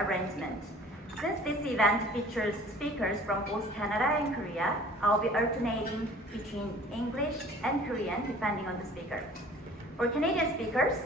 arrangement. Since this event features speakers from both Canada and Korea, I'll be alternating between English and Korean depending on the speaker. For Canadian speakers,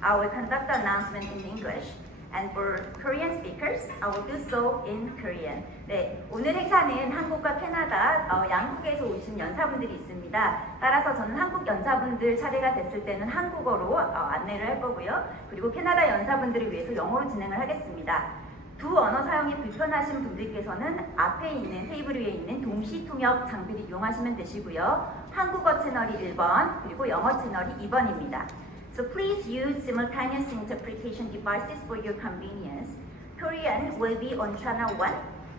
I will conduct the announcement in English, and for Korean speakers, I will do so in Korean. 네, 오늘 행사는 한국과 캐나다 양국에서 오신 연사분들이 있습니다. 따라서 저는 한국 연사분들 차례가 됐을 때는 한국어로 안내를 할 거고요. 그리고 캐나다 연사분들을 위해서 영어로 진행을 하겠습니다. 두 언어 사용이 불편하신 분들께서는 앞에 있는 테이블 위에 있는 동시 통역 장비를 이용하시면 되시고요. 한국어 채널이 1번, 그리고 영어 채널이 2번입니다. So please use simultaneous interpretation devices for your convenience. Korean will be on channel 1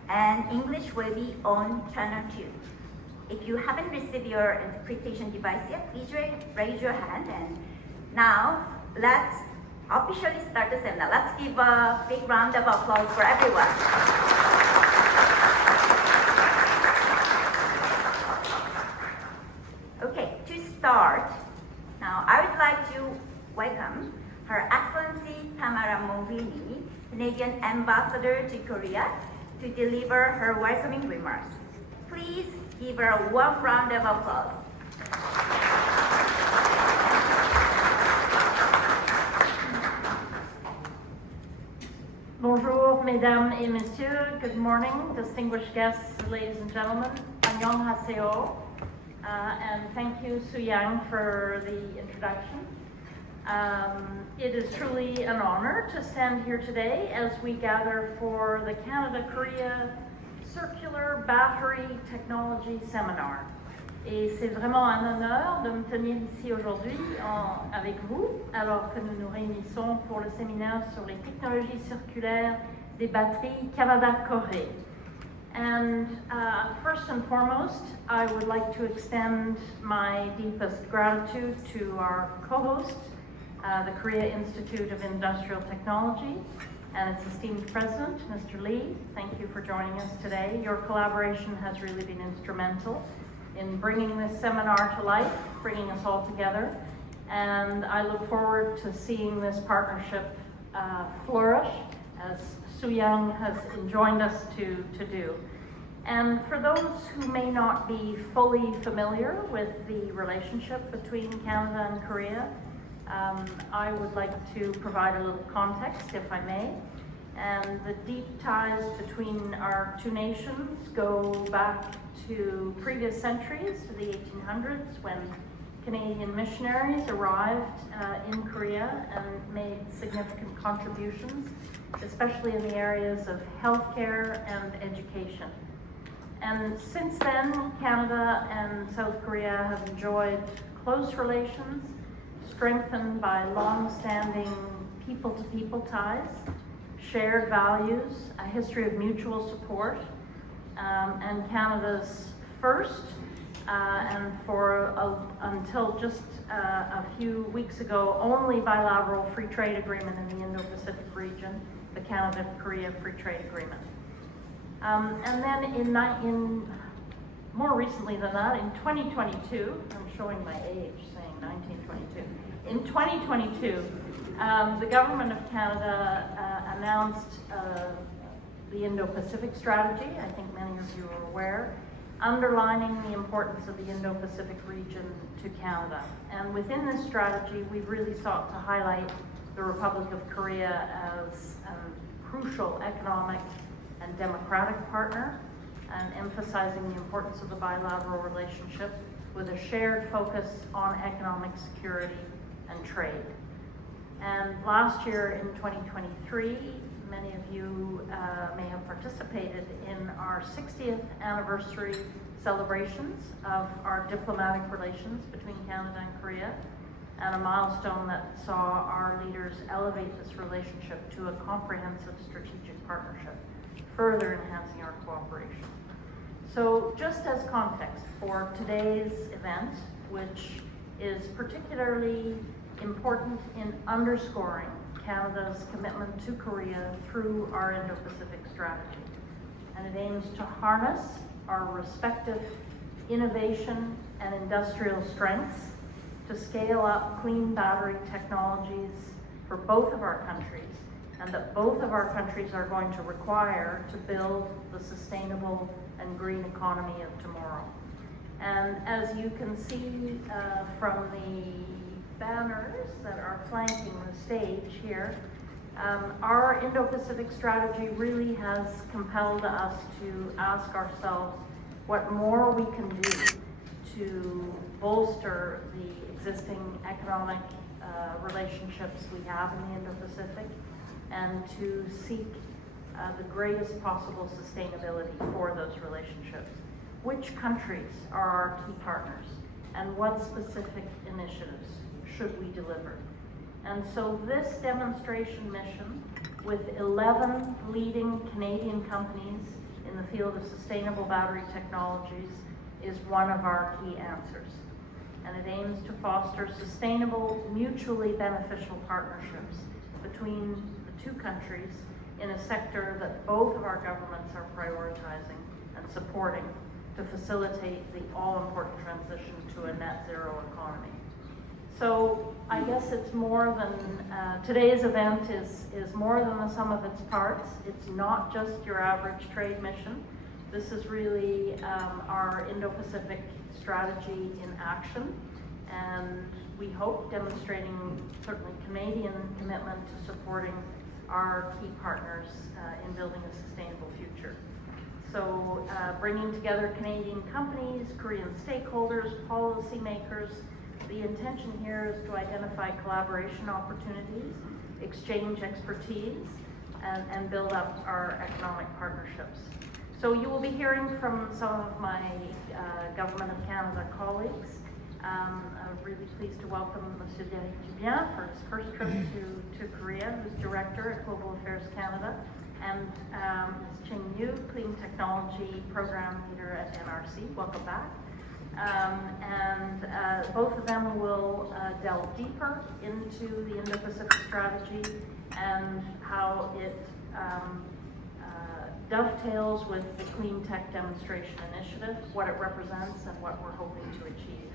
and English will be on channel 2. If you haven't received your interpretation device yet, please raise your hand. And now let's officially start the seminar. Let's give a big round of applause for everyone. Okay, to start, now I would like to welcome Her Excellency Tamara Mulvaney, Canadian Ambassador to Korea, to deliver her welcoming remarks. Please give her a warm round of applause. Bonjour, mesdames et messieurs. Good morning, distinguished guests, ladies and gentlemen. Annyeonghaseyo. And thank you, Soo-Young, for the introduction. It is truly an honor to stand here today as we gather for the Canada-Korea Circular Battery Technology Seminar. Et c'est vraiment un honneur de me tenir ici aujourd'hui avec vous, alors que nous nous réunissons pour le séminaire sur les technologies circulaires des batteries Canada-Corée. And first and foremost, I would like to extend my deepest gratitude to our co-host, the Korea Institute of Industrial Technology, and its esteemed president, Mr. Lee. Thank you for joining us today. Your collaboration has really been instrumental in bringing this seminar to life, bringing us all together, and I look forward to seeing this partnership flourish, as Soo-Young has enjoined us to do. And for those who may not be fully familiar with the relationship between Canada and Korea, I would like to provide a little context, if I may. And the deep ties between our two nations go back to previous centuries, to the 1800s, when Canadian missionaries arrived in Korea and made significant contributions, especially in the areas of healthcare and education. And since then, Canada and South Korea have enjoyed close relations, strengthened by long-standing people-to-people ties, shared values, a history of mutual support, and Canada's first, and until just a few weeks ago, only bilateral free trade agreement in the Indo-Pacific region, the Canada-Korea Free Trade Agreement. And then in more recently than that, in 2022, I'm showing my age saying 1922, in 2022, the Government of Canada announced the Indo-Pacific strategy. I think many of you are aware, underlining the importance of the Indo-Pacific region to Canada. And within this strategy, we really sought to highlight the Republic of Korea as a crucial economic and democratic partner, and emphasizing the importance of the bilateral relationship with a shared focus on economic security and trade. And last year in 2023, many of you may have participated in our 60th anniversary celebrations of our diplomatic relations between Canada and Korea, and a milestone that saw our leaders elevate this relationship to a comprehensive strategic partnership, further enhancing our cooperation. So just as context for today's event, which is particularly important in underscoring Canada's commitment to Korea through our Indo-Pacific strategy. And it aims to harness our respective innovation and industrial strengths to scale up clean battery technologies for both of our countries and that both of our countries are going to require to build the sustainable and green economy of tomorrow. And as you can see from the banners that are flanking the stage here, our Indo-Pacific strategy really has compelled us to ask ourselves what more we can do to bolster the existing economic relationships we have in the Indo-Pacific, and to seek the greatest possible sustainability for those relationships. Which countries are our key partners, and what specific initiatives should we deliver? And so this demonstration mission, with 11 leading Canadian companies in the field of sustainable battery technologies, is one of our key answers. And it aims to foster sustainable, mutually beneficial partnerships between the two countries in a sector that both of our governments are prioritizing and supporting to facilitate the all-important transition to a net zero economy. So I guess it's more than, today's event is more than the sum of its parts. It's not just your average trade mission. This is really our Indo-Pacific strategy in action, and we hope demonstrating certainly Canadian commitment to supporting our key partners in building a sustainable future. So bringing together Canadian companies, Korean stakeholders, policymakers. The intention here is to identify collaboration opportunities, exchange expertise, and build up our economic partnerships. So you will be hearing from some of my Government of Canada colleagues. I'm really pleased to welcome Monsieur Derek Dubien for his first trip to Korea, who's Director at Global Affairs Canada, and Ms. Ching Yu, Clean Technology Program Leader at NRC. Welcome back. Both of them will delve deeper into the Indo-Pacific strategy and how it dovetails with the Clean Tech Demonstration Initiative, what it represents and what we're hoping to achieve.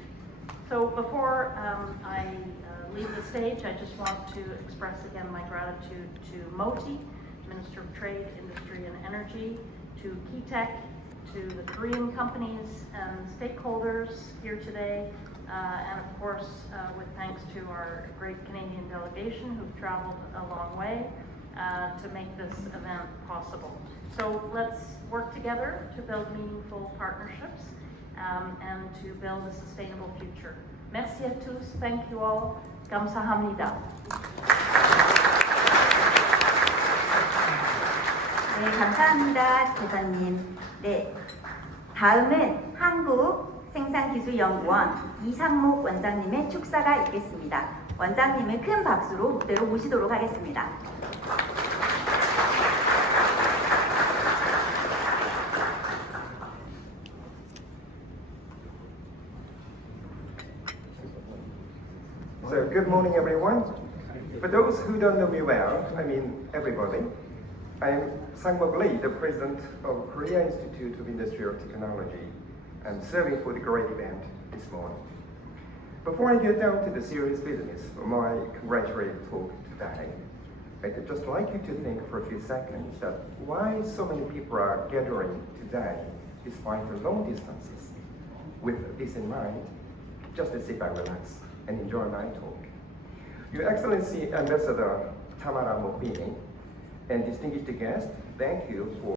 So before I leave the stage, I just want to express again my gratitude to Moti, Minister of Trade, Industry and Energy, to KeyTech, to the Korean companies and stakeholders here today, and of course with thanks to our great Canadian delegation who've traveled a long way to make this event possible. So let's work together to build meaningful partnerships and to build a sustainable future. Merci à tous, thank you all, 감사합니다. 네, 감사합니다, 대사님. 네, 다음은 한국생산기술연구원 이상목 원장님의 축사가 있겠습니다. 원장님을 큰 박수로 무대로 모시도록 하겠습니다. So, good morning, everyone. For those who don't know me well, I mean everybody, I am Sang-Mok Lee, the president of Korea Institute of Industrial Technology, and serving for the great event this morning. Before I get down to the serious business of my congratulatory talk today, I'd just like you to think for a few seconds that why so many people are gathering today despite the long distances. With this in mind, just sit back, relax, and enjoy my talk. Your Excellency Ambassador Tamara Mokbini and distinguished guests, thank you for